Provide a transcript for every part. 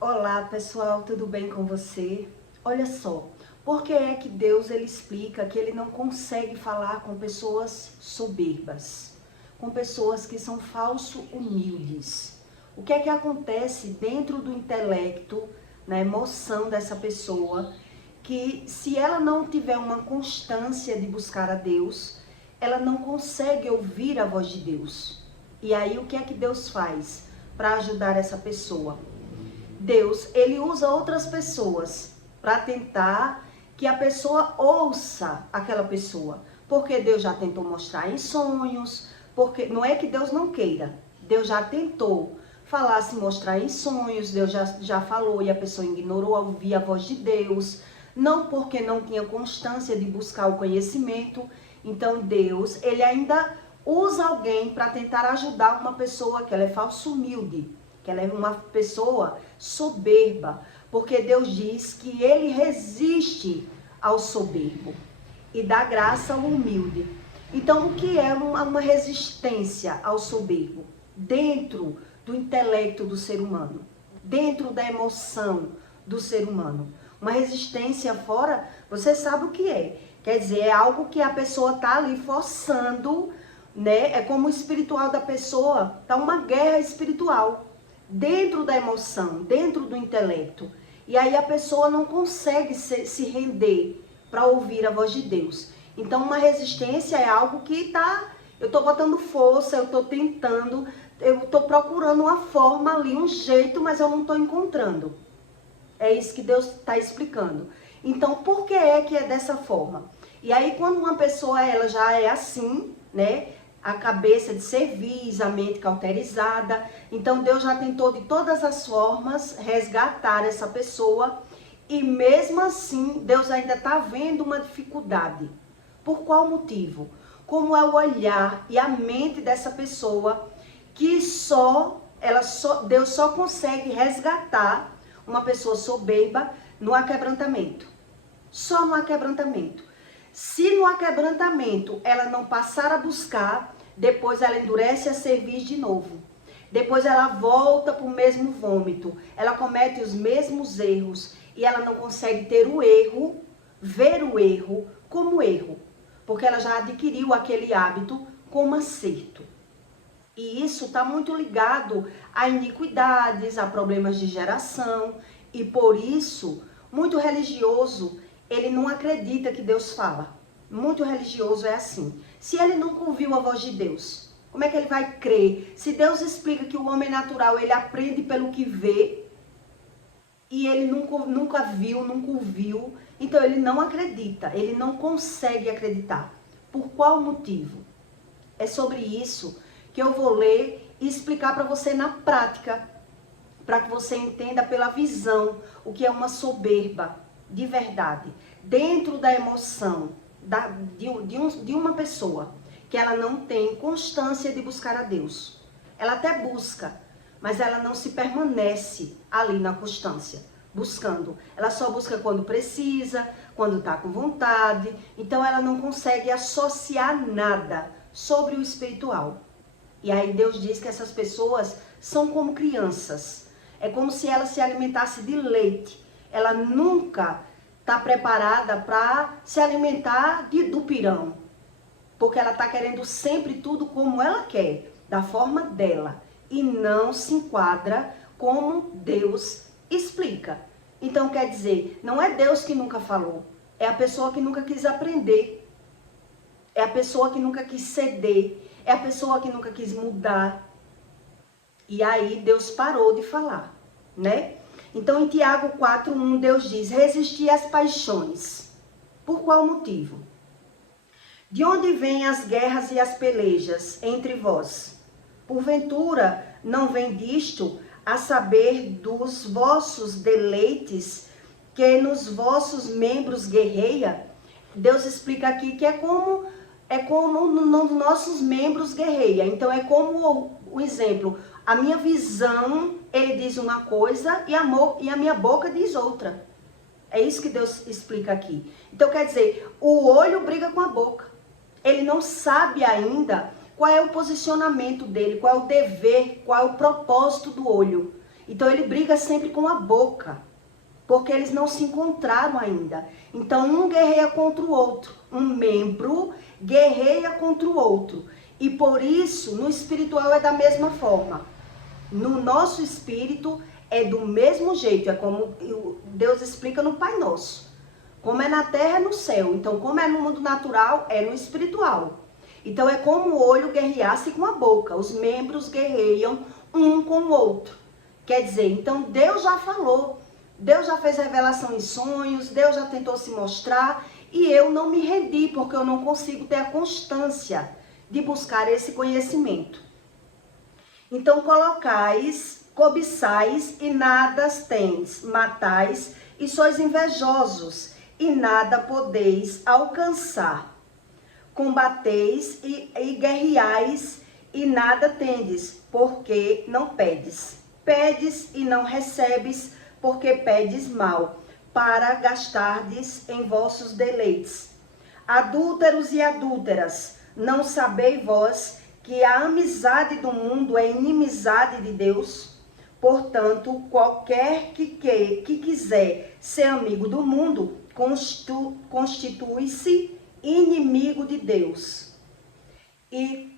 Olá pessoal, tudo bem com você? Olha só, por que é que Deus ele explica que ele não consegue falar com pessoas soberbas, com pessoas que são falso humildes? O que é que acontece dentro do intelecto, na emoção dessa pessoa, que se ela não tiver uma constância de buscar a Deus, ela não consegue ouvir a voz de Deus. E aí o que é que Deus faz para ajudar essa pessoa? Deus, ele usa outras pessoas para tentar que a pessoa ouça aquela pessoa. Porque Deus já tentou mostrar em sonhos, porque não é que Deus não queira. Deus já tentou falar, se mostrar em sonhos, Deus já falou e a pessoa ignorou ouvir a voz de Deus. Não porque não tinha constância de buscar o conhecimento. Então Deus, ele ainda usa alguém para tentar ajudar uma pessoa que ela é falso humilde, que ela é uma pessoa soberba, porque Deus diz que ele resiste ao soberbo e dá graça ao humilde. Então, o que é uma resistência ao soberbo? Dentro do intelecto do ser humano, dentro da emoção do ser humano. Uma resistência fora, você sabe o que é. Quer dizer, é algo que a pessoa está ali forçando, né? É como o espiritual da pessoa, está uma guerra espiritual dentro da emoção, dentro do intelecto. E aí a pessoa não consegue se render para ouvir a voz de Deus. Então uma resistência é algo que eu estou botando força, eu estou tentando, eu estou procurando uma forma ali, um jeito, mas eu não estou encontrando. É isso que Deus está explicando. Então por que é dessa forma? E aí quando uma pessoa ela já é assim, né? A cabeça de cerviz, a mente cauterizada. Então Deus já tentou de todas as formas resgatar essa pessoa e mesmo assim Deus ainda está vendo uma dificuldade. Por qual motivo? Como é o olhar e a mente dessa pessoa que Deus só consegue resgatar uma pessoa soberba no aquebrantamento. Só no aquebrantamento. Se no aquebrantamento ela não passar a buscar, depois ela endurece a cerviz de novo. Depois ela volta para o mesmo vômito. Ela comete os mesmos erros e ela não consegue ter o erro, ver o erro como erro. Porque ela já adquiriu aquele hábito como acerto. E isso está muito ligado a iniquidades, a problemas de geração. E por isso, muito religioso, ele não acredita que Deus fala. Muito religioso é assim. Se ele nunca ouviu a voz de Deus, como é que ele vai crer? Se Deus explica que o homem natural, ele aprende pelo que vê, e ele nunca viu, nunca ouviu, então ele não acredita, ele não consegue acreditar. Por qual motivo? É sobre isso que eu vou ler e explicar para você na prática, para que você entenda pela visão o que é uma soberba de verdade, dentro da emoção de uma pessoa que ela não tem constância de buscar a Deus. Ela até busca, mas ela não se permanece ali na constância, buscando. Ela só busca quando precisa, quando está com vontade. Então ela não consegue associar nada sobre o espiritual. E aí Deus diz que essas pessoas são como crianças. É como se ela se alimentasse de leite. Ela nunca está preparada para se alimentar do pirão. Porque ela está querendo sempre tudo como ela quer, da forma dela. E não se enquadra como Deus explica. Então quer dizer, não é Deus que nunca falou. É a pessoa que nunca quis aprender. É a pessoa que nunca quis ceder. É a pessoa que nunca quis mudar. E aí Deus parou de falar, né? Então em Tiago 4:1 Deus diz, resisti às paixões. Por qual motivo? De onde vêm as guerras e as pelejas entre vós? Porventura não vem disto, a saber dos vossos deleites, que nos vossos membros guerreia? Deus explica aqui que é como nos nossos membros guerreia. Então é como o exemplo, a minha visão, ele diz uma coisa e a minha boca diz outra. É isso que Deus explica aqui. Então quer dizer, o olho briga com a boca. Ele não sabe ainda qual é o posicionamento dele, qual é o dever, qual é o propósito do olho. Então ele briga sempre com a boca, porque eles não se encontraram ainda. Então um guerreia contra o outro, um membro guerreia contra o outro. E por isso, no espiritual é da mesma forma. No nosso espírito é do mesmo jeito, é como Deus explica no Pai Nosso. Como é na terra, é no céu. Então, como é no mundo natural, é no espiritual. Então, é como o olho guerreasse com a boca. Os membros guerreiam um com o outro. Quer dizer, então Deus já falou. Deus já fez revelação em sonhos. Deus já tentou se mostrar. E eu não me rendi, porque eu não consigo ter a constância de buscar esse conhecimento. Então, colocais, cobiçais e nada tendes. Matais e sois invejosos e nada podeis alcançar. Combateis e guerreais e nada tendes, porque não pedes. Pedes e não recebes, porque pedes mal, para gastardes em vossos deleites. Adúlteros e adúlteras, não sabeis vós que a amizade do mundo é inimizade de Deus? Portanto, qualquer que quiser ser amigo do mundo, constitui-se inimigo de Deus. E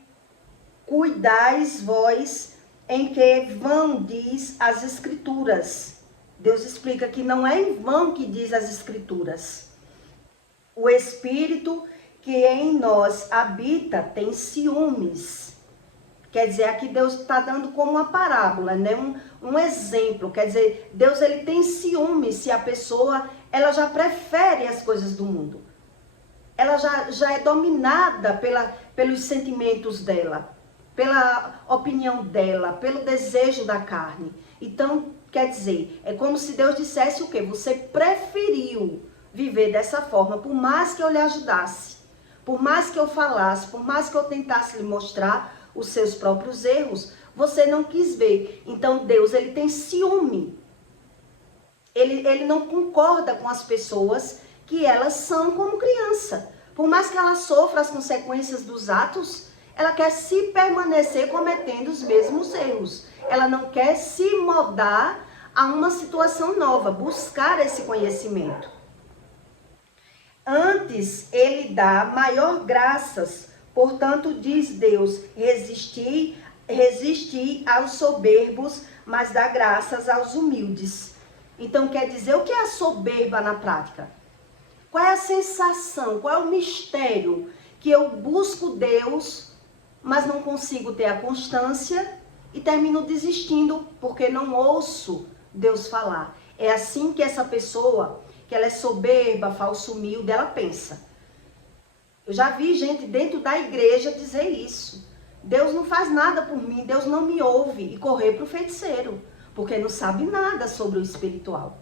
cuidais vós em que vão diz as Escrituras. Deus explica que não é em vão que diz as Escrituras. O Espírito que em nós habita tem ciúmes. Quer dizer, aqui Deus está dando como uma parábola, né? Um exemplo. Quer dizer, Deus ele tem ciúmes se a pessoa ela já prefere as coisas do mundo. Ela já é dominada pelos sentimentos dela, pela opinião dela, pelo desejo da carne. Então, quer dizer, é como se Deus dissesse o quê? Você preferiu viver dessa forma, por mais que eu lhe ajudasse, por mais que eu falasse, por mais que eu tentasse lhe mostrar os seus próprios erros, você não quis ver. Então Deus ele tem ciúme. Ele não concorda com as pessoas que elas são como criança. Por mais que ela sofra as consequências dos atos, ela quer se permanecer cometendo os mesmos erros. Ela não quer se moldar a uma situação nova, buscar esse conhecimento. Antes, ele dá maior graças. Portanto, diz Deus, resisti aos soberbos, mas dá graças aos humildes. Então, quer dizer, o que é a soberba na prática? Qual é a sensação, qual é o mistério que eu busco Deus, mas não consigo ter a constância e termino desistindo porque não ouço Deus falar? É assim que essa pessoa, que ela é soberba, falso humilde, ela pensa. Eu já vi gente dentro da igreja dizer isso. Deus não faz nada por mim, Deus não me ouve, e correr para o feiticeiro, porque não sabe nada sobre o espiritual.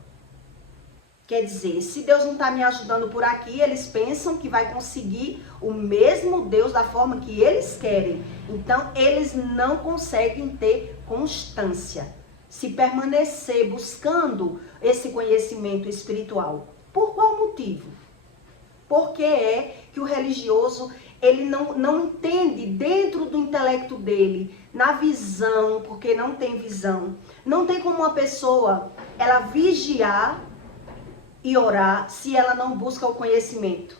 Quer dizer, se Deus não está me ajudando por aqui, eles pensam que vai conseguir o mesmo Deus da forma que eles querem. Então, eles não conseguem ter constância, se permanecer buscando esse conhecimento espiritual. Por qual motivo? Porque é que o religioso, ele não entende dentro do intelecto dele, na visão, porque não tem visão. Não tem como uma pessoa, ela vigiar e orar se ela não busca o conhecimento.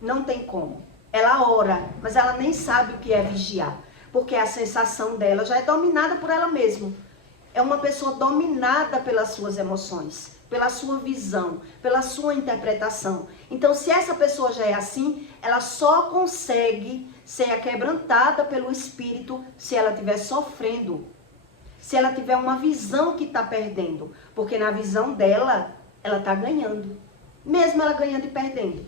Não tem como. Ela ora, mas ela nem sabe o que é vigiar, porque a sensação dela já é dominada por ela mesma. É uma pessoa dominada pelas suas emoções, pela sua visão, pela sua interpretação. Então, se essa pessoa já é assim, ela só consegue ser aquebrantada pelo Espírito se ela estiver sofrendo, se ela tiver uma visão que está perdendo, porque na visão dela, ela está ganhando, mesmo ela ganhando e perdendo.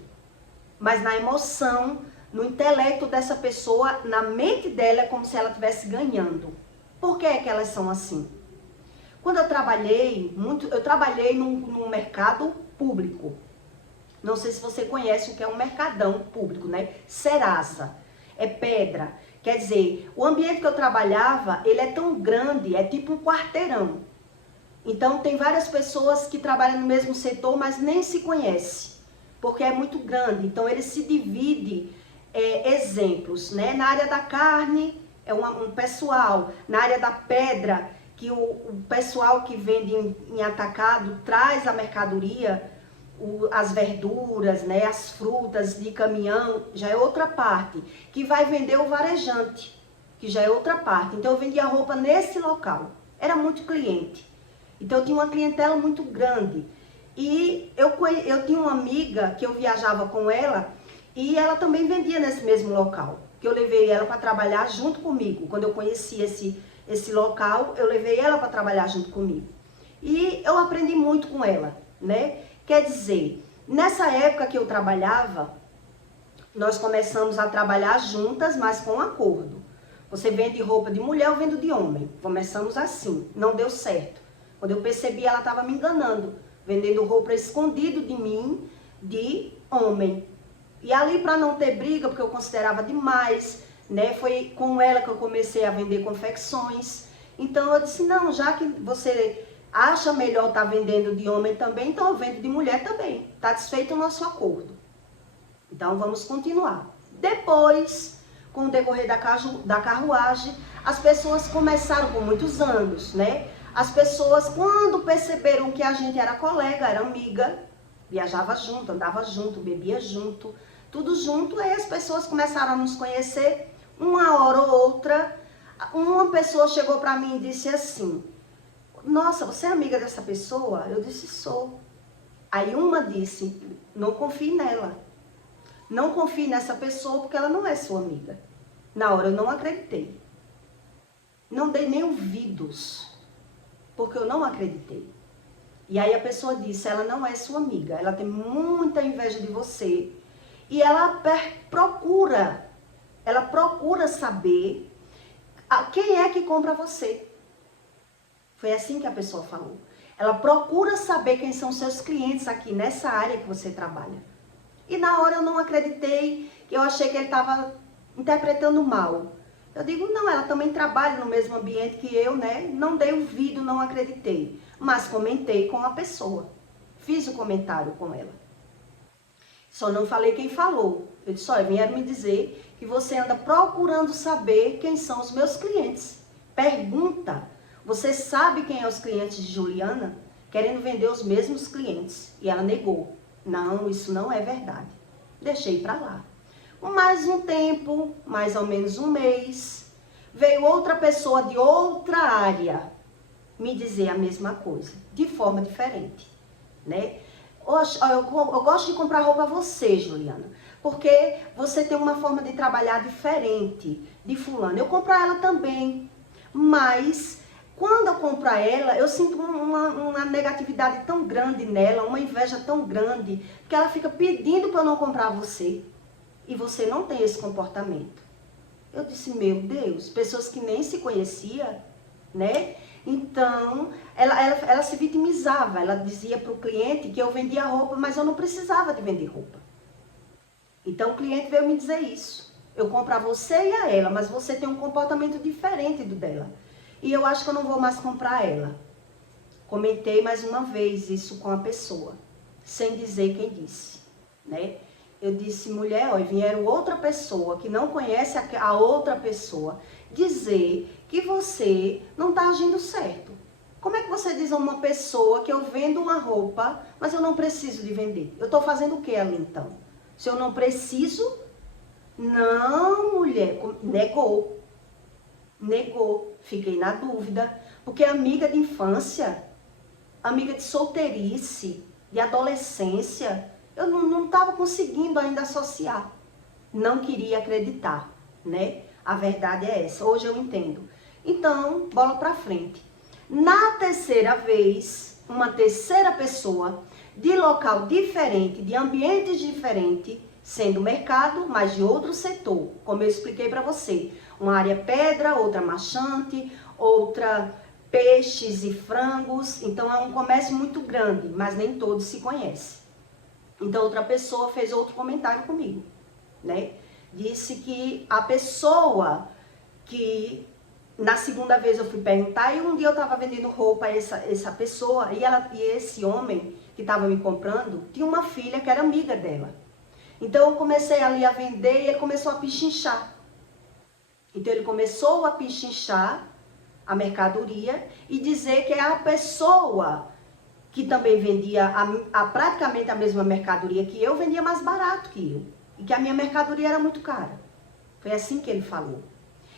Mas na emoção, no intelecto dessa pessoa, na mente dela, é como se ela estivesse ganhando. Por que é que elas são assim? Quando eu trabalhei num mercado público. Não sei se você conhece o que é um mercadão público, né? Serasa, é pedra. Quer dizer, o ambiente que eu trabalhava, ele é tão grande, é tipo um quarteirão. Então, tem várias pessoas que trabalham no mesmo setor, mas nem se conhecem, porque é muito grande. Então, ele se divide exemplos, né? Na área da carne, é um pessoal. Na área da pedra, que o pessoal que vende em atacado traz a mercadoria, as verduras, né, as frutas de caminhão, já é outra parte. Que vai vender o varejante, que já é outra parte. Então eu vendia roupa nesse local. Era muito cliente. Então eu tinha uma clientela muito grande. E eu tinha uma amiga que eu viajava com ela e ela também vendia nesse mesmo local. Que eu levei ela para trabalhar junto comigo. Quando eu conheci esse local, eu levei ela para trabalhar junto comigo. E eu aprendi muito com ela, né? Quer dizer, nessa época que eu trabalhava, nós começamos a trabalhar juntas, mas com acordo. Você vende roupa de mulher, eu vendo de homem. Começamos assim, não deu certo. Quando eu percebi, ela estava me enganando, vendendo roupa escondido de mim, de homem. E ali, para não ter briga, porque eu considerava demais, né? Foi com ela que eu comecei a vender confecções. Então eu disse, não, já que você acha melhor estar vendendo de homem também, então eu vendo de mulher também. Está desfeito o nosso acordo. Então vamos continuar. Depois, com o decorrer da carruagem, as pessoas começaram por muitos anos, né? As pessoas, quando perceberam que a gente era colega, era amiga, viajava junto, andava junto, bebia junto, tudo junto, aí as pessoas começaram a nos conhecer. Uma hora ou outra, uma pessoa chegou para mim e disse assim, nossa, você é amiga dessa pessoa? Eu disse, sou. Aí uma disse, não confie nela. Não confie nessa pessoa porque ela não é sua amiga. Na hora eu não acreditei. Não dei nem ouvidos, porque eu não acreditei. E aí a pessoa disse, ela não é sua amiga, ela tem muita inveja de você. E ela procura saber quem é que compra você. Foi assim que a pessoa falou. Ela procura saber quem são seus clientes aqui nessa área que você trabalha. E na hora eu não acreditei, eu achei que ele estava interpretando mal. Eu digo, não, ela também trabalha no mesmo ambiente que eu, né? Não dei ouvido, não acreditei. Mas comentei com a pessoa. Fiz o comentário com ela. Só não falei quem falou. Eu disse, olha, vieram me dizer que você anda procurando saber quem são os meus clientes. Pergunta. Você sabe quem é os clientes de Juliana? Querendo vender os mesmos clientes. E ela negou. Não, isso não é verdade. Deixei pra lá. Mais um tempo, mais ou menos um mês, veio outra pessoa de outra área me dizer a mesma coisa, de forma diferente, né? Eu gosto de comprar roupa a você, Juliana, porque você tem uma forma de trabalhar diferente de fulano. Eu compro ela também, mas quando eu compro ela, eu sinto uma negatividade tão grande nela, uma inveja tão grande, que ela fica pedindo para eu não comprar você. E você não tem esse comportamento. Eu disse, meu Deus, pessoas que nem se conhecia, né? Então, ela se vitimizava. Ela dizia para o cliente que eu vendia roupa, mas eu não precisava de vender roupa. Então, o cliente veio me dizer isso. Eu compro a você e a ela, mas você tem um comportamento diferente do dela. E eu acho que eu não vou mais comprar ela. Comentei mais uma vez isso com a pessoa, sem dizer quem disse, né? Eu disse, mulher, ó, vieram outra pessoa que não conhece a outra pessoa dizer que você não está agindo certo. Como é que você diz a uma pessoa que eu vendo uma roupa, mas eu não preciso de vender? Eu estou fazendo o que ali então? Se eu não preciso, não, mulher, negou. Negou, fiquei na dúvida, porque amiga de infância, amiga de solteirice, de adolescência, eu não estava conseguindo ainda associar. Não queria acreditar, né? A verdade é essa. Hoje eu entendo. Então, bola pra frente. Na terceira vez, uma terceira pessoa, de local diferente, de ambientes diferentes, sendo mercado, mas de outro setor. Como eu expliquei para você. Uma área pedra, outra machante, outra peixes e frangos. Então, é um comércio muito grande, mas nem todos se conhecem. Então, outra pessoa fez outro comentário comigo, né? Disse que a pessoa que, na segunda vez eu fui perguntar, e um dia eu estava vendendo roupa a essa pessoa, e esse homem que estava me comprando, tinha uma filha que era amiga dela. Então, eu comecei ali a vender e ele começou a pichinchar. Então, ele começou a pichinchar a mercadoria e dizer que é a pessoa que também vendia praticamente a mesma mercadoria que eu, vendia mais barato que eu. E que a minha mercadoria era muito cara. Foi assim que ele falou.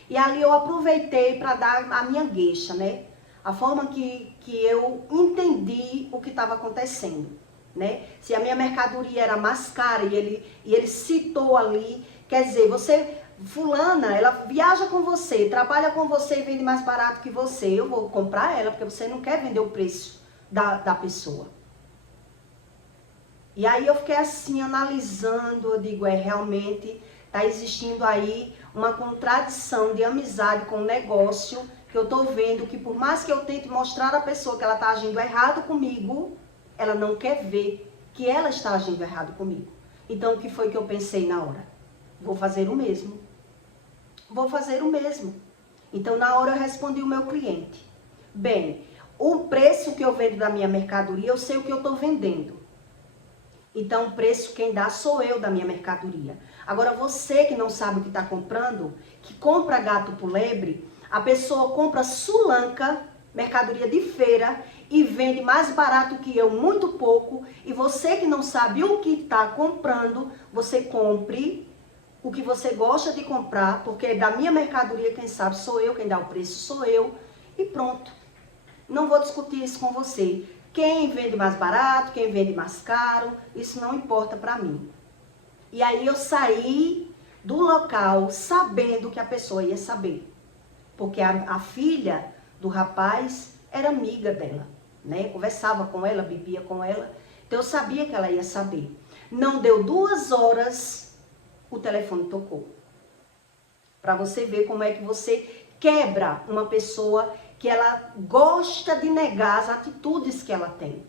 E ali eu aproveitei para dar a minha queixa, né? A forma que eu entendi o que estava acontecendo, né? Se a minha mercadoria era mais cara e ele citou ali, quer dizer, você, fulana, ela viaja com você, trabalha com você e vende mais barato que você. Eu vou comprar ela porque você não quer vender o preço da pessoa. E aí eu fiquei assim, analisando, eu digo, realmente está existindo aí uma contradição de amizade com o negócio, que eu estou vendo que por mais que eu tente mostrar à pessoa que ela está agindo errado comigo, ela não quer ver que ela está agindo errado comigo. Então o que foi que eu pensei na hora? Vou fazer o mesmo. Vou fazer o mesmo. Então na hora eu respondi o meu cliente. Bem, o preço que eu vendo da minha mercadoria, eu sei o que eu estou vendendo. Então, o preço quem dá sou eu da minha mercadoria. Agora, você que não sabe o que está comprando, que compra gato por lebre, a pessoa compra sulanca, mercadoria de feira, e vende mais barato que eu, muito pouco. E você que não sabe o que está comprando, você compre o que você gosta de comprar, porque da minha mercadoria, quem sabe sou eu, quem dá o preço sou eu, e pronto. Não vou discutir isso com você. Quem vende mais barato, quem vende mais caro, isso não importa para mim. E aí eu saí do local sabendo que a pessoa ia saber. Porque a filha do rapaz era amiga dela, né? Conversava com ela, bebia com ela. Então eu sabia que ela ia saber. Não deu 2 horas, o telefone tocou. Para você ver como é que você quebra uma pessoa que ela gosta de negar as atitudes que ela tem.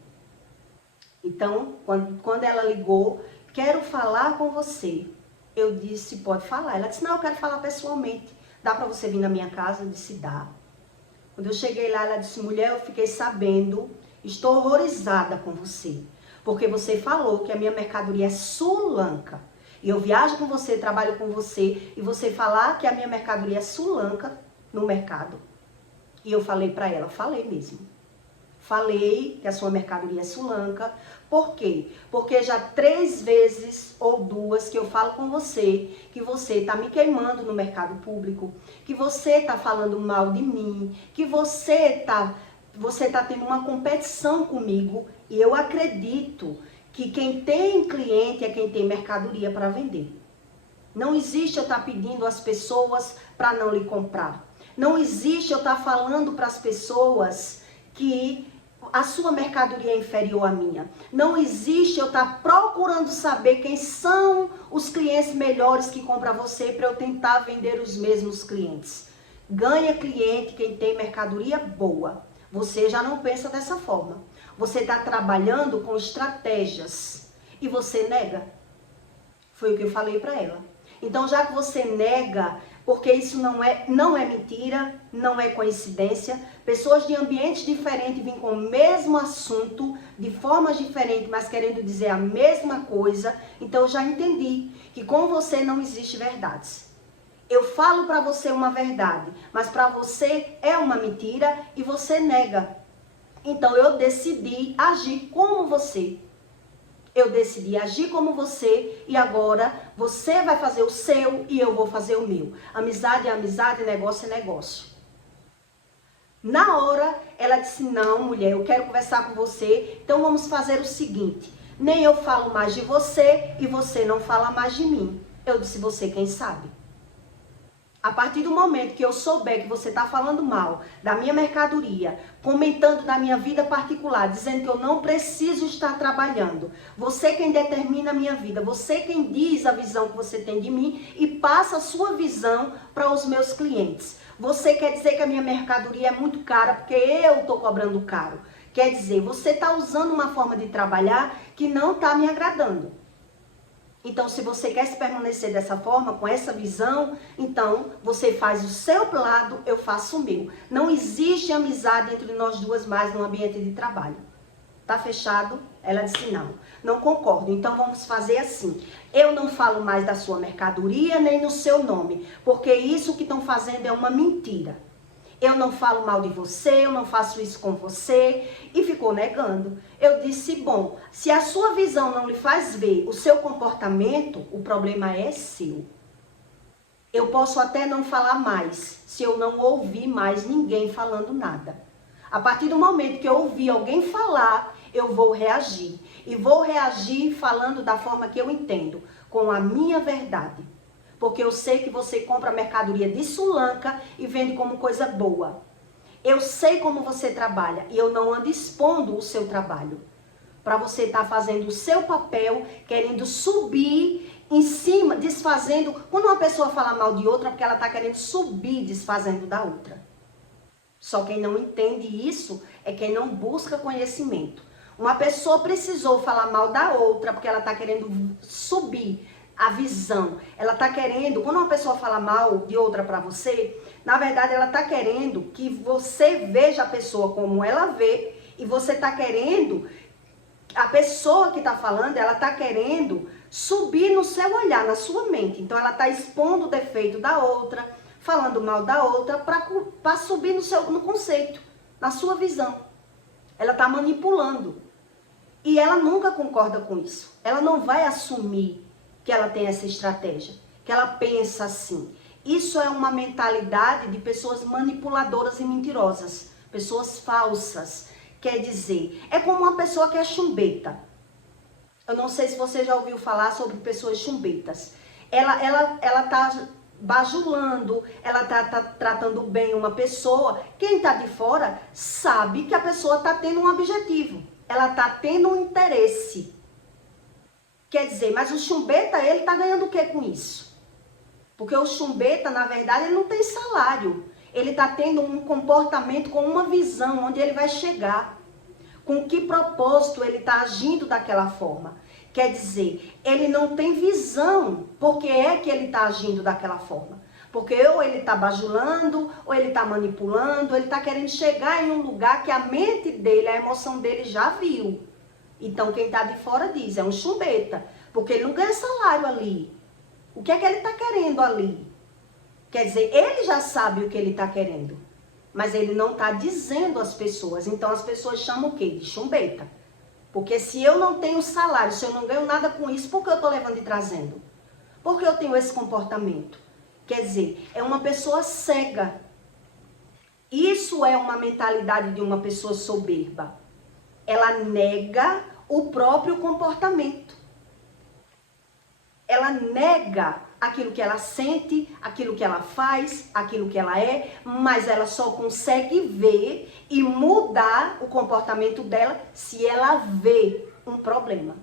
Então, quando ela ligou, quero falar com você. Eu disse, pode falar. Ela disse, não, eu quero falar pessoalmente. Dá para você vir na minha casa? Eu disse, dá. Quando eu cheguei lá, ela disse, mulher, eu fiquei sabendo, estou horrorizada com você. Porque você falou que a minha mercadoria é sulanca. E eu viajo com você, trabalho com você, e você falar que a minha mercadoria é sulanca no mercado. E eu falei para ela, falei mesmo. Falei que a sua mercadoria é sulanca. Por quê? Porque já 3 vezes ou 2 que eu falo com você, que você está me queimando no mercado público, que você está falando mal de mim, que você tá tendo uma competição comigo. E eu acredito que quem tem cliente é quem tem mercadoria para vender. Não existe eu estar pedindo às pessoas para não lhe comprar. Não existe eu estar falando para as pessoas que a sua mercadoria é inferior à minha. Não existe eu estar procurando saber quem são os clientes melhores que compram você para eu tentar vender os mesmos clientes. Ganha cliente quem tem mercadoria boa. Você já não pensa dessa forma. Você está trabalhando com estratégias e você nega. Foi o que eu falei para ela. Então, já que você nega, porque isso não é mentira, não é coincidência, pessoas de ambientes diferentes vêm com o mesmo assunto, de formas diferentes, mas querendo dizer a mesma coisa, então eu já entendi que com você não existe verdades. Eu falo para você uma verdade, mas para você é uma mentira e você nega. Então eu decidi agir como você. Eu decidi agir como você e agora você vai fazer o seu e eu vou fazer o meu. Amizade é amizade, negócio é negócio. Na hora, ela disse, não, mulher, eu quero conversar com você, então vamos fazer o seguinte, nem eu falo mais de você e você não fala mais de mim. Eu disse, você quem sabe? A partir do momento que eu souber que você está falando mal da minha mercadoria, comentando da minha vida particular, dizendo que eu não preciso estar trabalhando, você quem determina a minha vida, você quem diz a visão que você tem de mim e passa a sua visão para os meus clientes. Você quer dizer que a minha mercadoria é muito cara porque eu estou cobrando caro. Quer dizer, você está usando uma forma de trabalhar que não está me agradando. Então, se você quer se permanecer dessa forma, com essa visão, então você faz o seu lado, eu faço o meu. Não existe amizade entre nós duas mais no ambiente de trabalho. Tá fechado? Ela disse, não concordo. Então, vamos fazer assim. Eu não falo mais da sua mercadoria, nem no seu nome, porque isso que estão fazendo é uma mentira. Eu não falo mal de você, eu não faço isso com você. E ficou negando. Eu disse, bom, se a sua visão não lhe faz ver o seu comportamento, o problema é seu. Eu posso até não falar mais, se eu não ouvir mais ninguém falando nada. A partir do momento que eu ouvir alguém falar, eu vou reagir. E vou reagir falando da forma que eu entendo, com a minha verdade. Porque eu sei que você compra mercadoria de Sulanca e vende como coisa boa. Eu sei como você trabalha e eu não ando expondo o seu trabalho. Para você estar fazendo o seu papel, querendo subir em cima, desfazendo. Quando uma pessoa fala mal de outra, é porque ela está querendo subir desfazendo da outra. Só quem não entende isso é quem não busca conhecimento. Uma pessoa precisou falar mal da outra porque ela está querendo subir a visão. Ela está querendo, quando uma pessoa fala mal de outra para você, na verdade ela está querendo que você veja a pessoa como ela vê e você está querendo, a pessoa que está falando, ela está querendo subir no seu olhar, na sua mente. Então ela está expondo o defeito da outra, falando mal da outra para subir no conceito, na sua visão. Ela está manipulando. E ela nunca concorda com isso. Ela não vai assumir que ela tem essa estratégia, que ela pensa assim. Isso é uma mentalidade de pessoas manipuladoras e mentirosas, pessoas falsas. Quer dizer, é como uma pessoa que é chumbeta. Eu não sei se você já ouviu falar sobre pessoas chumbetas. Ela tá bajulando, ela tá tratando bem uma pessoa. Quem tá de fora sabe que a pessoa tá tendo um objetivo. Ela tá tendo um interesse. Quer dizer, mas o chumbeta, ele tá ganhando o que com isso? Porque o chumbeta, na verdade, ele não tem salário. Ele tá tendo um comportamento com uma visão, onde ele vai chegar. Com que propósito ele tá agindo daquela forma. Quer dizer, ele não tem visão. Por que é que ele tá agindo daquela forma? Porque ou ele tá bajulando, ou ele tá manipulando, ou ele tá querendo chegar em um lugar que a mente dele, a emoção dele já viu. Então, quem está de fora diz, é um chumbeta, porque ele não ganha salário ali. O que é que ele está querendo ali? Quer dizer, ele já sabe o que ele está querendo, mas ele não está dizendo às pessoas. Então, as pessoas chamam o quê? De chumbeta. Porque se eu não tenho salário, se eu não ganho nada com isso, por que eu estou levando e trazendo? Por que eu tenho esse comportamento? Quer dizer, é uma pessoa cega. Isso é uma mentalidade de uma pessoa soberba. Ela nega o próprio comportamento. Ela nega aquilo que ela sente, aquilo que ela faz, aquilo que ela é, mas ela só consegue ver e mudar o comportamento dela se ela vê um problema.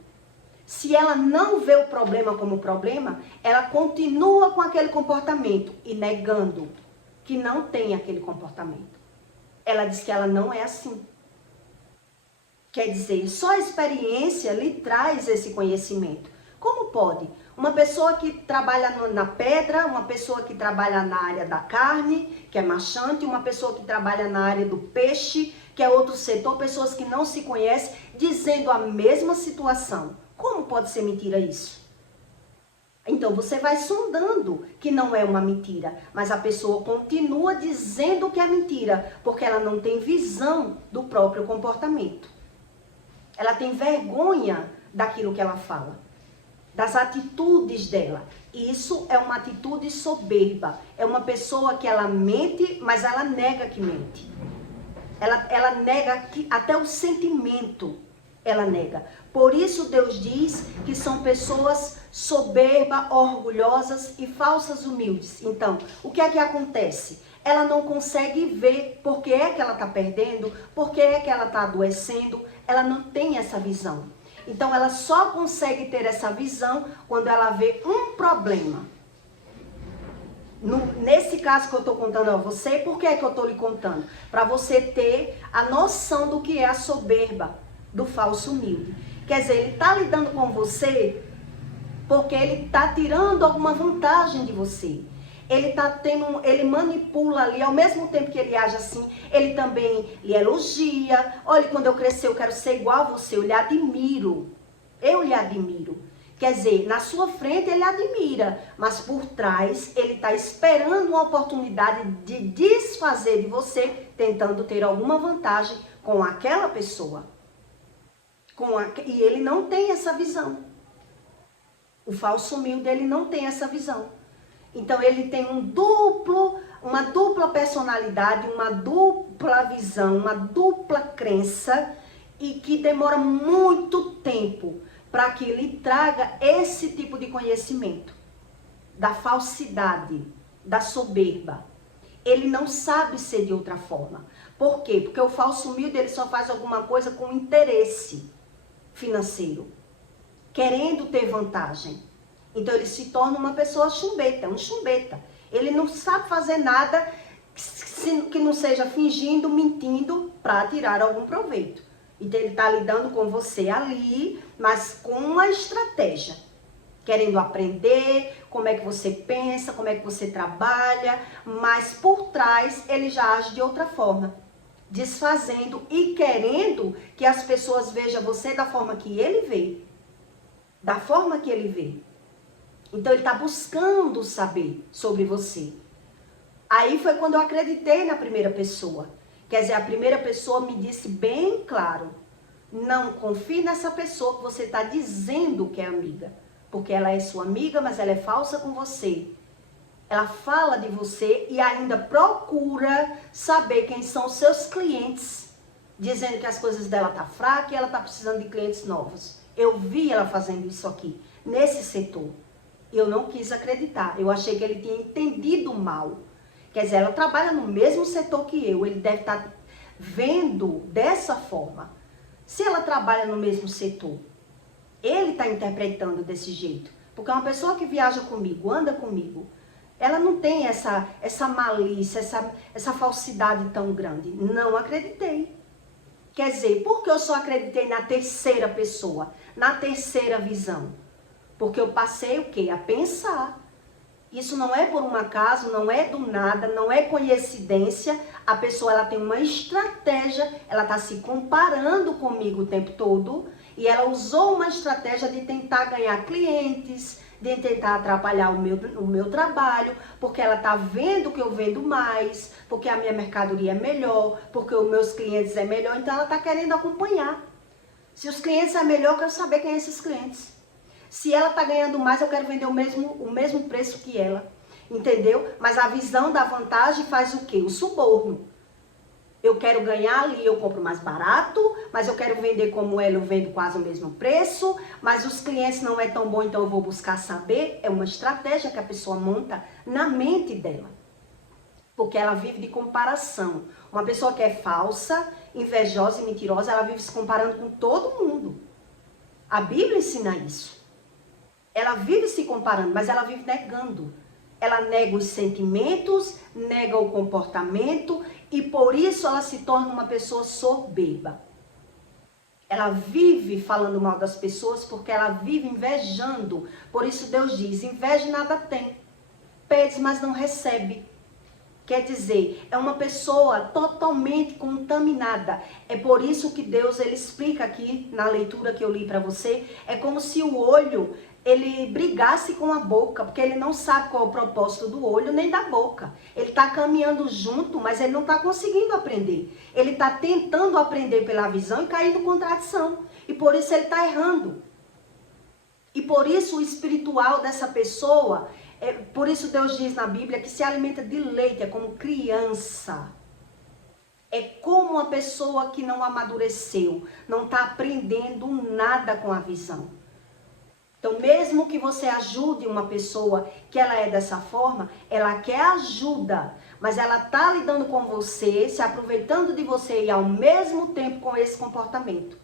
Se ela não vê o problema como problema, ela continua com aquele comportamento e negando que não tem aquele comportamento. Ela diz que ela não é assim. Quer dizer, só a experiência lhe traz esse conhecimento. Como pode? Uma pessoa que trabalha na pedra, uma pessoa que trabalha na área da carne, que é marchante, uma pessoa que trabalha na área do peixe, que é outro setor, pessoas que não se conhecem, dizendo a mesma situação. Como pode ser mentira isso? Então você vai sondando que não é uma mentira, mas a pessoa continua dizendo que é mentira, porque ela não tem visão do próprio comportamento. Ela tem vergonha daquilo que ela fala, das atitudes dela. Isso é uma atitude soberba. É uma pessoa que ela mente, mas ela nega que mente. Ela nega que até o sentimento ela nega. Por isso Deus diz que são pessoas soberbas, orgulhosas e falsas humildes. Então, o que é que acontece? Ela não consegue ver por que é que ela está perdendo, por que é que ela está adoecendo. Ela não tem essa visão. Então, ela só consegue ter essa visão quando ela vê um problema. Nesse caso que eu estou contando a você, por que é que eu estou lhe contando? Para você ter a noção do que é a soberba do falso humilde. Quer dizer, ele está lidando com você porque ele está tirando alguma vantagem de você. Ele manipula ali, ao mesmo tempo que ele age assim, ele também lhe elogia. Olha, quando eu crescer eu quero ser igual a você, eu lhe admiro. Eu lhe admiro. Quer dizer, na sua frente ele admira, mas por trás ele está esperando uma oportunidade de desfazer de você, tentando ter alguma vantagem com aquela pessoa. E ele não tem essa visão. O falso humilde, ele não tem essa visão. Então ele tem uma dupla personalidade, uma dupla visão, uma dupla crença, e que demora muito tempo para que lhe traga esse tipo de conhecimento da falsidade, da soberba. Ele não sabe ser de outra forma. Por quê? Porque o falso humilde, ele só faz alguma coisa com interesse financeiro, querendo ter vantagem. Então ele se torna uma pessoa chumbeta, um chumbeta. Ele não sabe fazer nada que não seja fingindo, mentindo para tirar algum proveito. Então ele está lidando com você ali, mas com uma estratégia. Querendo aprender como é que você pensa, como é que você trabalha, mas por trás ele já age de outra forma. Desfazendo e querendo que as pessoas vejam você da forma que ele vê. Da forma que ele vê. Então ele está buscando saber sobre você. Aí foi quando eu acreditei na primeira pessoa. Quer dizer, a primeira pessoa me disse bem claro: não confie nessa pessoa que você está dizendo que é amiga. Porque ela é sua amiga, mas ela é falsa com você. Ela fala de você e ainda procura saber quem são os seus clientes, dizendo que as coisas dela estão fracas e ela está precisando de clientes novos. Eu vi ela fazendo isso aqui, nesse setor. Eu não quis acreditar. Eu achei que ele tinha entendido mal. Quer dizer, ela trabalha no mesmo setor que eu. Ele deve estar vendo dessa forma. Se ela trabalha no mesmo setor, ele está interpretando desse jeito. Porque uma pessoa que viaja comigo, anda comigo, ela não tem essa malícia, essa falsidade tão grande. Não acreditei. Quer dizer, por que eu só acreditei na terceira pessoa, na terceira visão? Porque eu passei o quê? A pensar. Isso não é por um acaso, não é do nada, não é coincidência. A pessoa, ela tem uma estratégia, ela está se comparando comigo o tempo todo e ela usou uma estratégia de tentar ganhar clientes, de tentar atrapalhar o meu trabalho, porque ela está vendo que eu vendo mais, porque a minha mercadoria é melhor, porque os meus clientes é melhor, então ela está querendo acompanhar. Se os clientes é melhor, eu quero saber quem são esses clientes. Se ela está ganhando mais, eu quero vender o mesmo preço que ela. Entendeu? Mas a visão da vantagem faz o quê? O suborno. Eu quero ganhar ali, eu compro mais barato, mas eu quero vender como ela, eu vendo quase o mesmo preço, mas os clientes não é tão bom, então eu vou buscar saber. É uma estratégia que a pessoa monta na mente dela. Porque ela vive de comparação. Uma pessoa que é falsa, invejosa e mentirosa, ela vive se comparando com todo mundo. A Bíblia ensina isso. Ela vive se comparando, mas ela vive negando. Ela nega os sentimentos, nega o comportamento e por isso ela se torna uma pessoa soberba. Ela vive falando mal das pessoas porque ela vive invejando. Por isso Deus diz, inveja nada tem. Pede, mas não recebe. Quer dizer, é uma pessoa totalmente contaminada. É por isso que Deus, ele explica aqui na leitura que eu li para você, é como se o olho, ele brigasse com a boca, porque ele não sabe qual é o propósito do olho nem da boca. Ele está caminhando junto, mas ele não está conseguindo aprender. Ele está tentando aprender pela visão e caindo em contradição. E por isso ele está errando. E por isso o espiritual dessa pessoa, por isso Deus diz na Bíblia que se alimenta de leite, é como criança. É como uma pessoa que não amadureceu, não está aprendendo nada com a visão. Então, mesmo que você ajude uma pessoa que ela é dessa forma, ela quer ajuda, mas ela está lidando com você, se aproveitando de você e ao mesmo tempo com esse comportamento.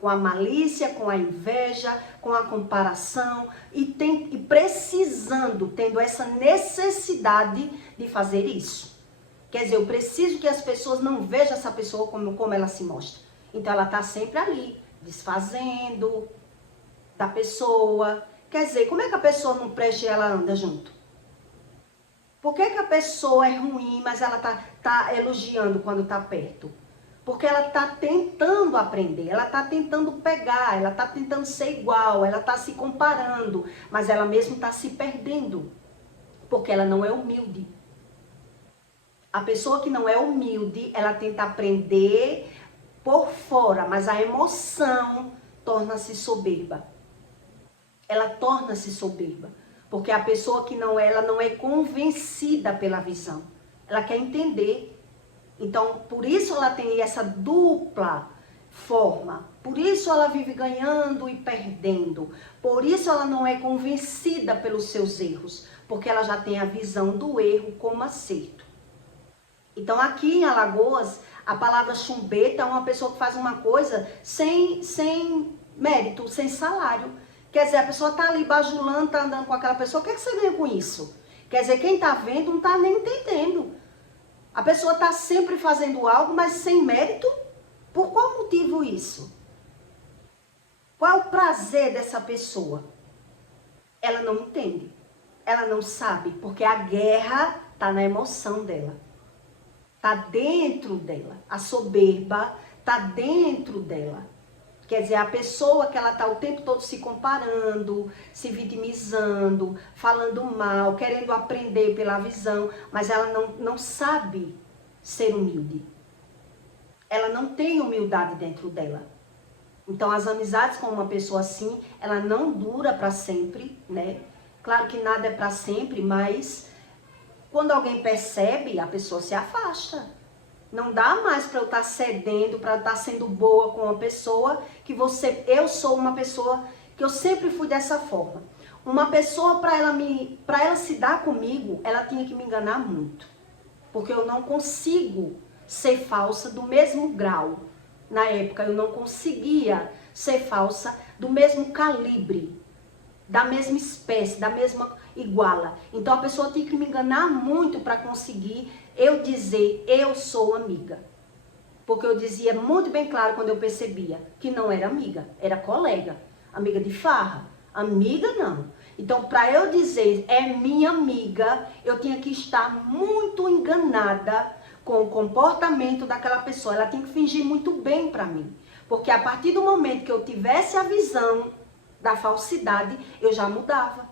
Com a malícia, com a inveja, com a comparação e precisando, tendo essa necessidade de fazer isso. Quer dizer, eu preciso que as pessoas não vejam essa pessoa como ela se mostra. Então, ela está sempre ali, desfazendo da pessoa. Quer dizer, como é que a pessoa não presta e ela anda junto? Por que a pessoa é ruim, mas ela tá elogiando quando tá perto? Porque ela está tentando aprender, ela está tentando pegar, ela está tentando ser igual, ela está se comparando, mas ela mesma está se perdendo, porque ela não é humilde. A pessoa que não é humilde, ela tenta aprender por fora, mas a emoção torna-se soberba. Ela torna-se soberba, porque a pessoa que não é, ela não é convencida pela visão. Ela quer entender. Então, por isso ela tem essa dupla forma. Por isso ela vive ganhando e perdendo. Por isso ela não é convencida pelos seus erros, porque ela já tem a visão do erro como acerto. Então, aqui em Alagoas, a palavra chumbeta é uma pessoa que faz uma coisa sem mérito, sem salário. Quer dizer, a pessoa está ali bajulando, está andando com aquela pessoa, o que é que você ganha com isso? Quer dizer, quem está vendo não está nem entendendo. A pessoa está sempre fazendo algo, mas sem mérito? Por qual motivo isso? Qual é o prazer dessa pessoa? Ela não entende. Ela não sabe, porque a guerra está na emoção dela. Está dentro dela. A soberba está dentro dela. Quer dizer, a pessoa que ela está o tempo todo se comparando, se vitimizando, falando mal, querendo aprender pela visão, mas ela não sabe ser humilde. Ela não tem humildade dentro dela. Então, as amizades com uma pessoa assim, ela não dura para sempre, né? Claro que nada é para sempre, mas quando alguém percebe, a pessoa se afasta. Não dá mais para eu estar cedendo, para eu estar sendo boa com uma pessoa eu sou uma pessoa que eu sempre fui dessa forma. Uma pessoa, para ela se dar comigo, ela tinha que me enganar muito. Porque eu não consigo ser falsa do mesmo grau. Na época eu não conseguia ser falsa do mesmo calibre, da mesma espécie, da mesma iguala. Então a pessoa tinha que me enganar muito para conseguir eu dizer, eu sou amiga. Porque eu dizia muito bem claro quando eu percebia que não era amiga, era colega, amiga de farra, amiga não. Então, para eu dizer é minha amiga, eu tinha que estar muito enganada com o comportamento daquela pessoa. Ela tinha que fingir muito bem para mim. Porque a partir do momento que eu tivesse a visão da falsidade, eu já mudava.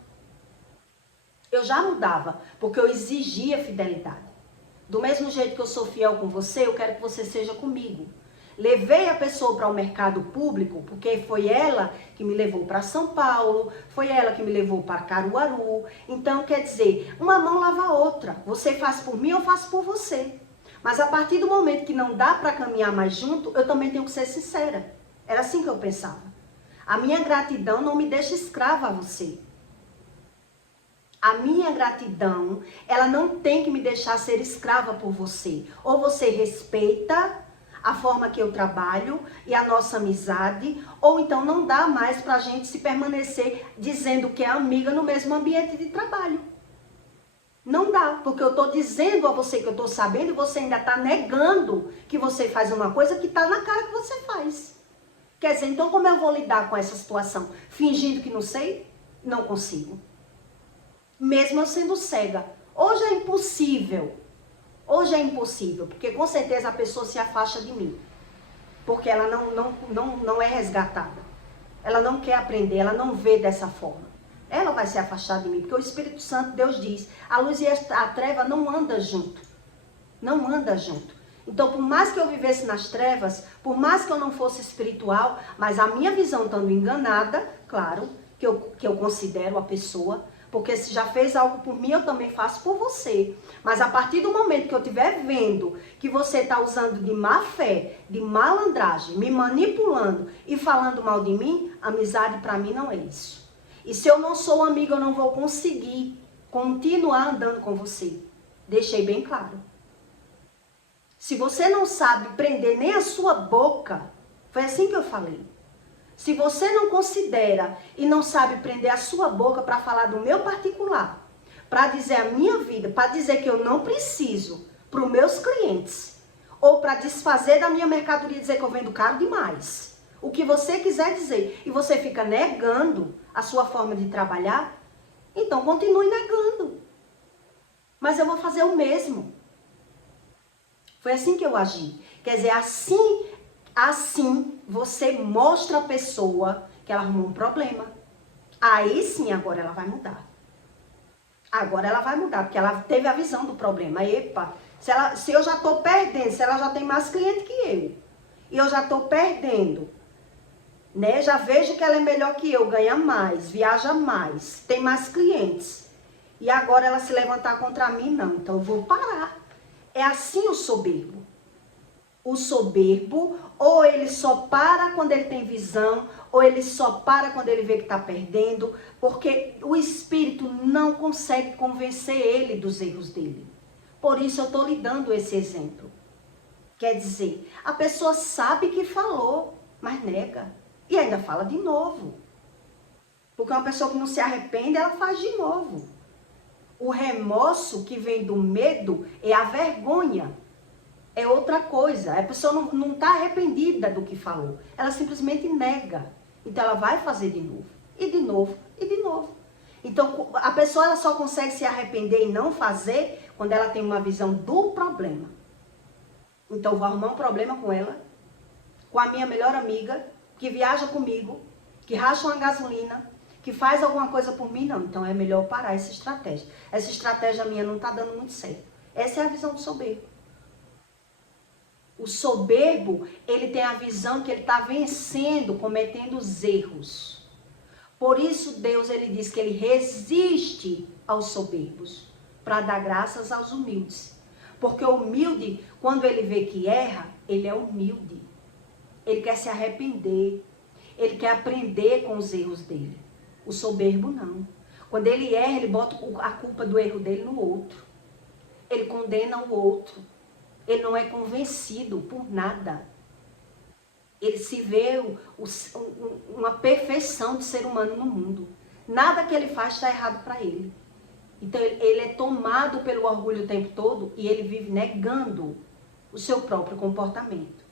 Eu já mudava, porque eu exigia fidelidade. Do mesmo jeito que eu sou fiel com você, eu quero que você seja comigo. Levei a pessoa para o mercado público, porque foi ela que me levou para São Paulo, foi ela que me levou para Caruaru. Então, quer dizer, uma mão lava a outra. Você faz por mim, eu faço por você. Mas a partir do momento que não dá para caminhar mais junto, eu também tenho que ser sincera. Era assim que eu pensava. A minha gratidão não me deixa escrava a você. A minha gratidão, ela não tem que me deixar ser escrava por você. Ou você respeita a forma que eu trabalho e a nossa amizade, ou então não dá mais pra gente se permanecer dizendo que é amiga no mesmo ambiente de trabalho. Não dá, porque eu tô dizendo a você que eu tô sabendo e você ainda tá negando que você faz uma coisa que tá na cara que você faz. Quer dizer, então como eu vou lidar com essa situação? Fingindo que não sei? Não consigo. Mesmo eu sendo cega. Hoje é impossível. Hoje é impossível, porque com certeza a pessoa se afasta de mim. Porque ela não é resgatada. Ela não quer aprender, ela não vê dessa forma. Ela vai se afastar de mim, porque o Espírito Santo, Deus diz, a luz e a treva não andam junto. Não anda junto. Então, por mais que eu vivesse nas trevas, por mais que eu não fosse espiritual, mas a minha visão estando enganada, claro, que eu considero a pessoa, porque se já fez algo por mim, eu também faço por você. Mas a partir do momento que eu estiver vendo que você está usando de má fé, de malandragem, me manipulando e falando mal de mim, amizade para mim não é isso. E se eu não sou amiga, eu não vou conseguir continuar andando com você. Deixei bem claro. Se você não sabe prender nem a sua boca, foi assim que eu falei. Se você não considera e não sabe prender a sua boca para falar do meu particular, para dizer a minha vida, para dizer que eu não preciso para os meus clientes, ou para desfazer da minha mercadoria e dizer que eu vendo caro demais, o que você quiser dizer, e você fica negando a sua forma de trabalhar, então continue negando. Mas eu vou fazer o mesmo. Foi assim que eu agi. Quer dizer, assim você mostra a pessoa que ela arrumou um problema. Aí sim, agora ela vai mudar. Agora ela vai mudar, porque ela teve a visão do problema. Epa, se eu já estou perdendo, se ela já tem mais cliente que eu, e eu já estou perdendo, né? Já vejo que ela é melhor que eu, ganha mais, viaja mais, tem mais clientes. E agora ela se levantar contra mim, não. Então eu vou parar. É assim o soberbo. O soberbo, ou ele só para quando ele tem visão, ou ele só para quando ele vê que está perdendo, porque o espírito não consegue convencer ele dos erros dele. Por isso eu estou lhe dando esse exemplo. Quer dizer, a pessoa sabe que falou, mas nega. E ainda fala de novo. Porque uma pessoa que não se arrepende, ela faz de novo. O remorso que vem do medo é a vergonha. É outra coisa. A pessoa não está arrependida do que falou. Ela simplesmente nega. Então ela vai fazer de novo. E de novo. E de novo. Então a pessoa ela só consegue se arrepender e não fazer quando ela tem uma visão do problema. Então eu vou arrumar um problema com ela, com a minha melhor amiga, que viaja comigo, que racha uma gasolina, que faz alguma coisa por mim. Não, então é melhor eu parar essa estratégia. Essa estratégia minha não está dando muito certo. Essa é a visão do soberbo. O soberbo, ele tem a visão que ele está vencendo, cometendo os erros. Por isso Deus, ele diz que ele resiste aos soberbos, para dar graças aos humildes. Porque o humilde, quando ele vê que erra, ele é humilde. Ele quer se arrepender. Ele quer aprender com os erros dele. O soberbo não. Quando ele erra, ele bota a culpa do erro dele no outro. Ele condena o outro. Ele não é convencido por nada. Ele se vê uma perfeição de ser humano no mundo. Nada que ele faz está errado para ele. Então ele é tomado pelo orgulho o tempo todo e ele vive negando o seu próprio comportamento.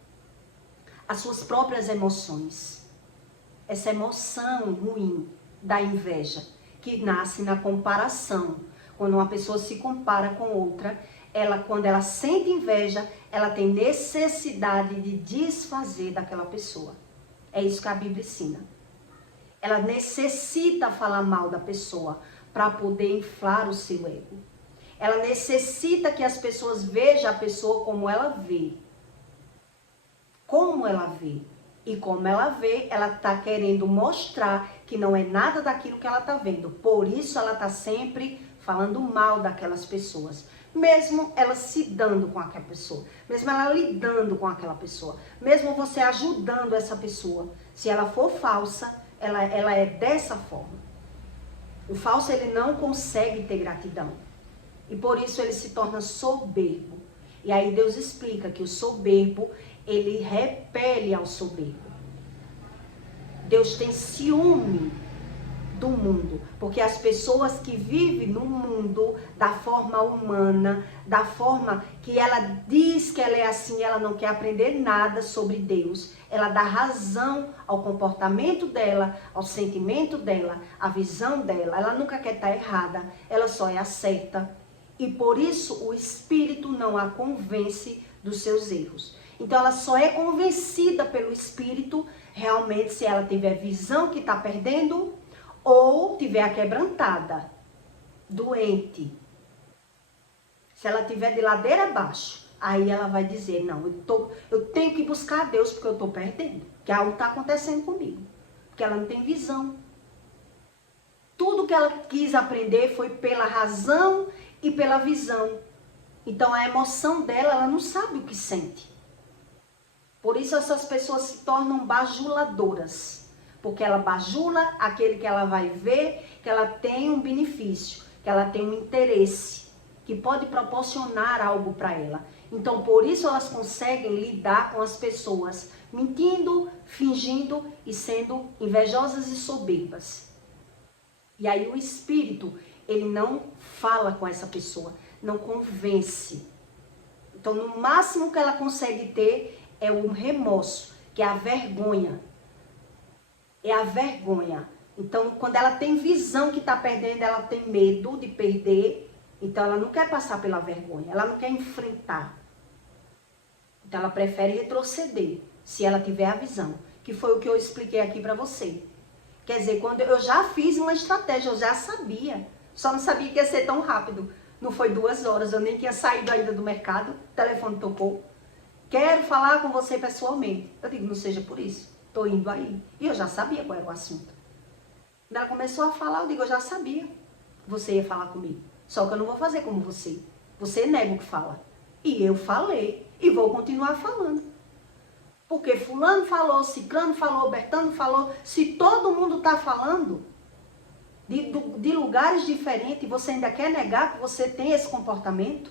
As suas próprias emoções. Essa emoção ruim da inveja, que nasce na comparação. Quando uma pessoa se compara com outra, quando ela sente inveja, ela tem necessidade de desfazer daquela pessoa. É isso que a Bíblia ensina. Ela necessita falar mal da pessoa para poder inflar o seu ego. Ela necessita que as pessoas vejam a pessoa como ela vê. Como ela vê. E como ela vê, ela está querendo mostrar que não é nada daquilo que ela está vendo. Por isso ela está sempre falando mal daquelas pessoas. Mesmo ela se dando com aquela pessoa. Mesmo ela lidando com aquela pessoa. Mesmo você ajudando essa pessoa. Se ela for falsa, ela é dessa forma. O falso, ele não consegue ter gratidão. E por isso ele se torna soberbo. E aí Deus explica que o soberbo, ele repele ao soberbo. Deus tem ciúme do mundo, porque as pessoas que vivem no mundo da forma humana, da forma que ela diz que ela é assim, ela não quer aprender nada sobre Deus, ela dá razão ao comportamento dela, ao sentimento dela, à visão dela, ela nunca quer estar errada, ela só é a certa. E por isso o Espírito não a convence dos seus erros. Então ela só é convencida pelo Espírito realmente se ela tiver visão que está perdendo ou tiver aquebrantada, doente. Se ela tiver de ladeira abaixo, aí ela vai dizer, não, eu tenho que buscar a Deus porque eu estou perdendo. Que algo está acontecendo comigo. Porque ela não tem visão. Tudo que ela quis aprender foi pela razão e pela visão. Então a emoção dela, ela não sabe o que sente. Por isso essas pessoas se tornam bajuladoras. Porque ela bajula aquele que ela vai ver, que ela tem um benefício, que ela tem um interesse, que pode proporcionar algo para ela. Então, por isso elas conseguem lidar com as pessoas, mentindo, fingindo e sendo invejosas e soberbas. E aí o Espírito, ele não fala com essa pessoa, não convence. Então, no máximo que ela consegue ter é o remorso, que é a vergonha. É a vergonha. Então, quando ela tem visão que está perdendo, ela tem medo de perder. Então, ela não quer passar pela vergonha. Ela não quer enfrentar. Então ela prefere retroceder, se ela tiver a visão, que foi o que eu expliquei aqui para você. Quer dizer, quando eu já fiz uma estratégia, eu já sabia, só não sabia que ia ser tão rápido. Não foi 2 horas, eu nem tinha saído ainda do mercado, o telefone tocou. Quero falar com você pessoalmente. Eu digo, não seja por isso, estou indo aí. E eu já sabia qual era o assunto. Quando ela começou a falar, eu digo, eu já sabia que você ia falar comigo. Só que eu não vou fazer como você. Você nega o que fala. E eu falei, e vou continuar falando. Porque fulano falou, ciclano falou, Bertano falou. Se todo mundo está falando de lugares diferentes, você ainda quer negar que você tem esse comportamento?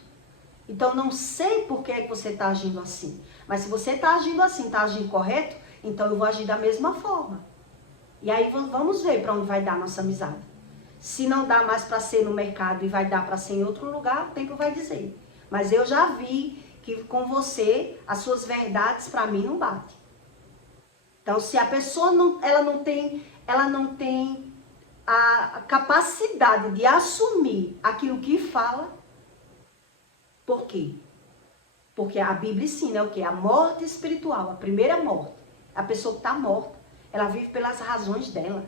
Então, não sei por que você está agindo assim. Mas se você está agindo assim, está agindo correto, então eu vou agir da mesma forma. E aí vamos ver para onde vai dar a nossa amizade. Se não dá mais para ser no mercado e vai dar para ser em outro lugar, o tempo vai dizer. Mas eu já vi que com você, as suas verdades para mim não batem. Então, se a pessoa ela não tem a capacidade de assumir aquilo que fala, por quê? Porque a Bíblia ensina o quê? A morte espiritual, a primeira morte. A pessoa que está morta, ela vive pelas razões dela.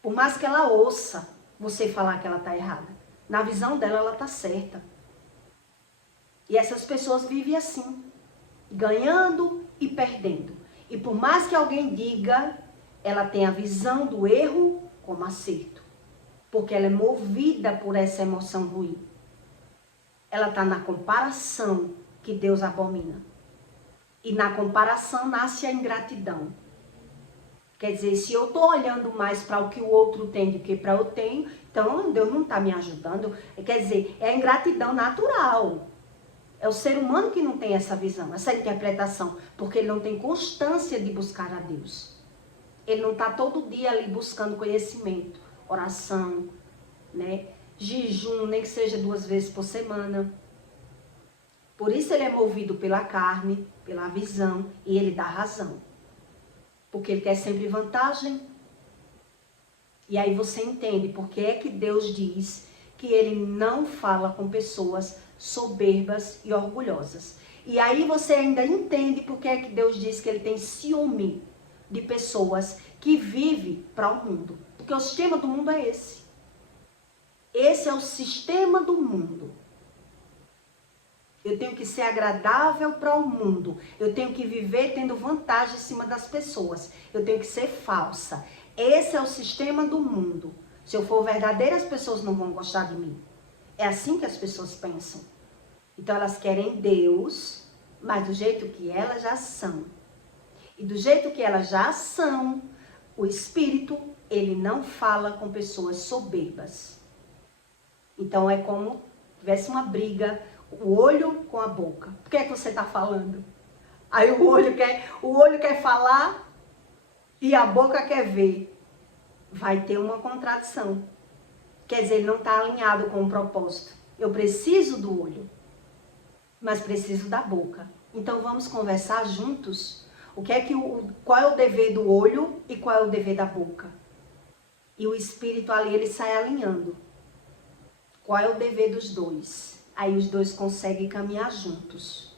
Por mais que ela ouça você falar que ela está errada, na visão dela ela está certa. E essas pessoas vivem assim, ganhando e perdendo. E por mais que alguém diga, ela tem a visão do erro como acerto. Porque ela é movida por essa emoção ruim. Ela está na comparação que Deus abomina. E na comparação nasce a ingratidão. Quer dizer, se eu estou olhando mais para o que o outro tem do que para eu tenho, então Deus não está me ajudando. Quer dizer, é a ingratidão natural. É o ser humano que não tem essa visão, essa interpretação, porque ele não tem constância de buscar a Deus. Ele não está todo dia ali buscando conhecimento, oração, né? Jejum, nem que seja 2 vezes por semana. Por isso ele é movido pela carne, pela visão, e ele dá razão. Porque ele quer sempre vantagem. E aí você entende porque é que Deus diz que ele não fala com pessoas soberbas e orgulhosas. E aí você ainda entende porque é que Deus diz que ele tem ciúme de pessoas que vivem para o mundo. Porque o sistema do mundo é esse. Esse é o sistema do mundo. Eu tenho que ser agradável para o mundo. Eu tenho que viver tendo vantagem em cima das pessoas. Eu tenho que ser falsa. Esse é o sistema do mundo. Se eu for verdadeira, as pessoas não vão gostar de mim. É assim que as pessoas pensam. Então elas querem Deus, mas do jeito que elas já são. E do jeito que elas já são, o Espírito, ele não fala com pessoas soberbas. Então é como se tivesse uma briga, o olho com a boca. Por que é que você está falando? Aí o olho quer falar e a boca quer ver. Vai ter uma contradição. Quer dizer, ele não está alinhado com o propósito. Eu preciso do olho, mas preciso da boca. Então vamos conversar juntos. Qual é o dever do olho e qual é o dever da boca? E o Espírito ali, ele sai alinhando. Qual é o dever dos dois? Aí os dois conseguem caminhar juntos.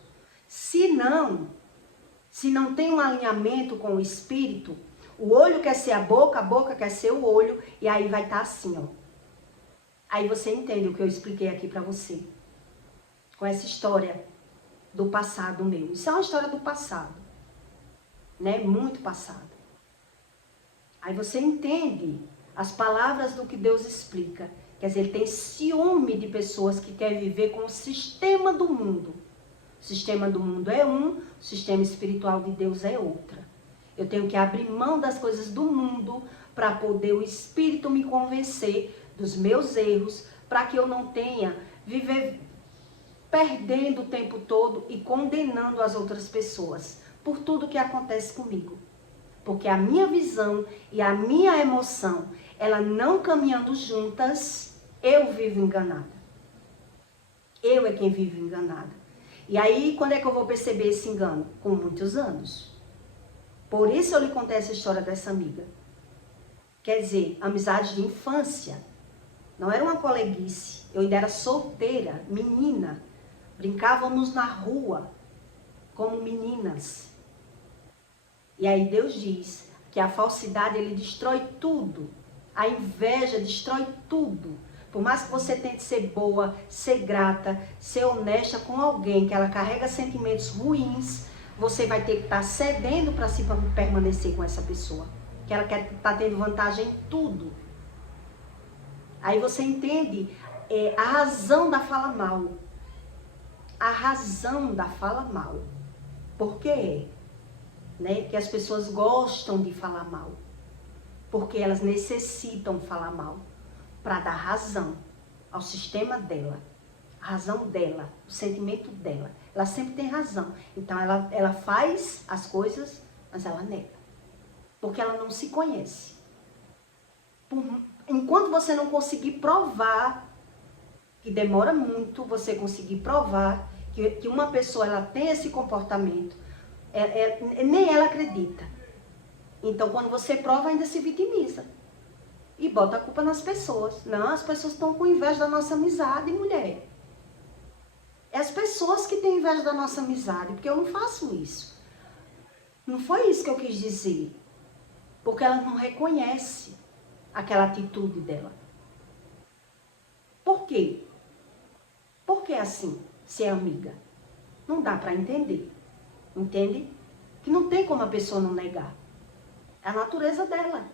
Se não tem um alinhamento com o Espírito, o olho quer ser a boca quer ser o olho, e aí vai estar assim, ó. Aí você entende o que eu expliquei aqui para você. Com essa história do passado meu. Isso é uma história do passado. Né? Muito passado. Aí você entende as palavras do que Deus explica. Quer dizer, ele tem ciúme de pessoas que querem viver com o sistema do mundo. O sistema do mundo é um, o sistema espiritual de Deus é outra. Eu tenho que abrir mão das coisas do mundo para poder o Espírito me convencer dos meus erros, para que eu não tenha viver perdendo o tempo todo e condenando as outras pessoas por tudo que acontece comigo. Porque a minha visão e a minha emoção, ela não caminhando juntas, eu vivo enganada. Eu é quem vive enganada. E aí, quando é que eu vou perceber esse engano? Com muitos anos. Por isso eu lhe contei essa história dessa amiga. Quer dizer, amizade de infância. Não era uma coleguice. Eu ainda era solteira, menina. Brincávamos na rua. como meninas. E aí Deus diz que a falsidade, ele destrói tudo. A inveja destrói tudo. Por mais que você tente ser boa, ser grata, ser honesta com alguém que ela carrega sentimentos ruins, você vai ter que estar cedendo para si para permanecer com essa pessoa. Que ela quer estar tendo vantagem em tudo. Aí você entende a razão da fala mal. A razão da fala mal. Por quê? Né? Que as pessoas gostam de falar mal. Porque elas necessitam falar mal. Para dar razão ao sistema dela. A razão dela, o sentimento dela. Ela sempre tem razão. Então ela faz as coisas, mas ela nega. Porque ela não se conhece. Enquanto você não conseguir provar, que demora muito você conseguir provar que uma pessoa ela tem esse comportamento, nem ela acredita. Então, quando você prova, ainda se vitimiza. E bota a culpa nas pessoas. Não, as pessoas estão com inveja da nossa amizade, mulher. É as pessoas que têm inveja da nossa amizade, porque eu não faço isso. Não foi isso que eu quis dizer. Porque ela não reconhece aquela atitude dela. Por quê? Por que assim, se é amiga? Não dá para entender. Entende? Que não tem como a pessoa não negar. É a natureza dela.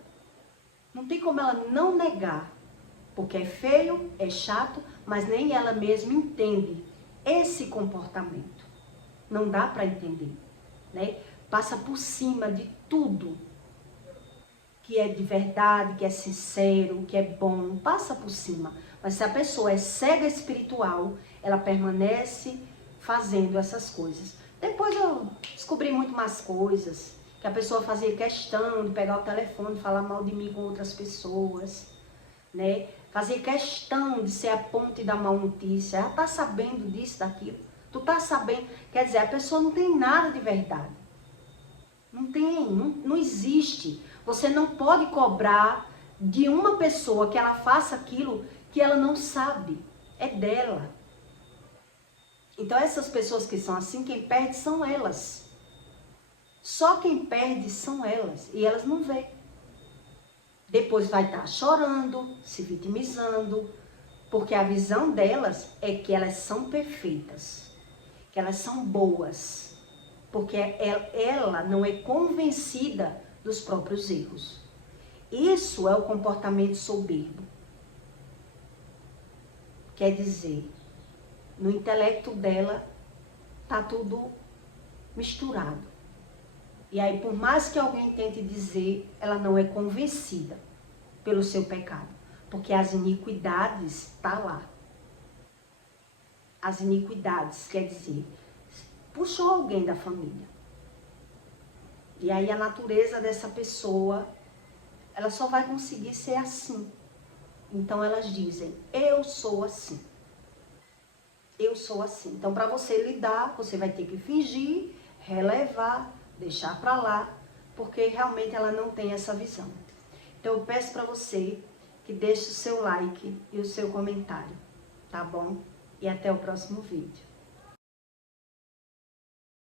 Não tem como ela não negar. Porque é feio, é chato, mas nem ela mesma entende esse comportamento. Não dá para entender. Né? Passa por cima de tudo que é de verdade, que é sincero, que é bom. Passa por cima. Mas se a pessoa é cega espiritual, ela permanece fazendo essas coisas. Depois eu descobri muito mais coisas. Que a pessoa fazia questão de pegar o telefone e falar mal de mim com outras pessoas, né? Fazia questão de ser a ponte da má notícia. Ela tá sabendo disso, daquilo. Tu tá sabendo. Quer dizer, a pessoa não tem nada de verdade. Não tem, não existe. Você não pode cobrar de uma pessoa que ela faça aquilo que ela não sabe. É dela. Então essas pessoas que são assim, quem perde são elas. Só quem perde são elas. E elas não veem. Depois vai estar chorando, se vitimizando. Porque a visão delas é que elas são perfeitas. Que elas são boas. Porque ela não é convencida dos próprios erros. Isso é o comportamento soberbo. Quer dizer, no intelecto dela está tudo misturado. E aí, por mais que alguém tente dizer, ela não é convencida pelo seu pecado. Porque as iniquidades estão lá. As iniquidades, quer dizer, puxou alguém da família. E aí a natureza dessa pessoa, ela só vai conseguir ser assim. Então elas dizem, eu sou assim. Eu sou assim. Então para você lidar, você vai ter que fingir, relevar, deixar para lá, porque realmente ela não tem essa visão. Então eu peço para você que deixe o seu like e o seu comentário, tá bom? E até o próximo vídeo.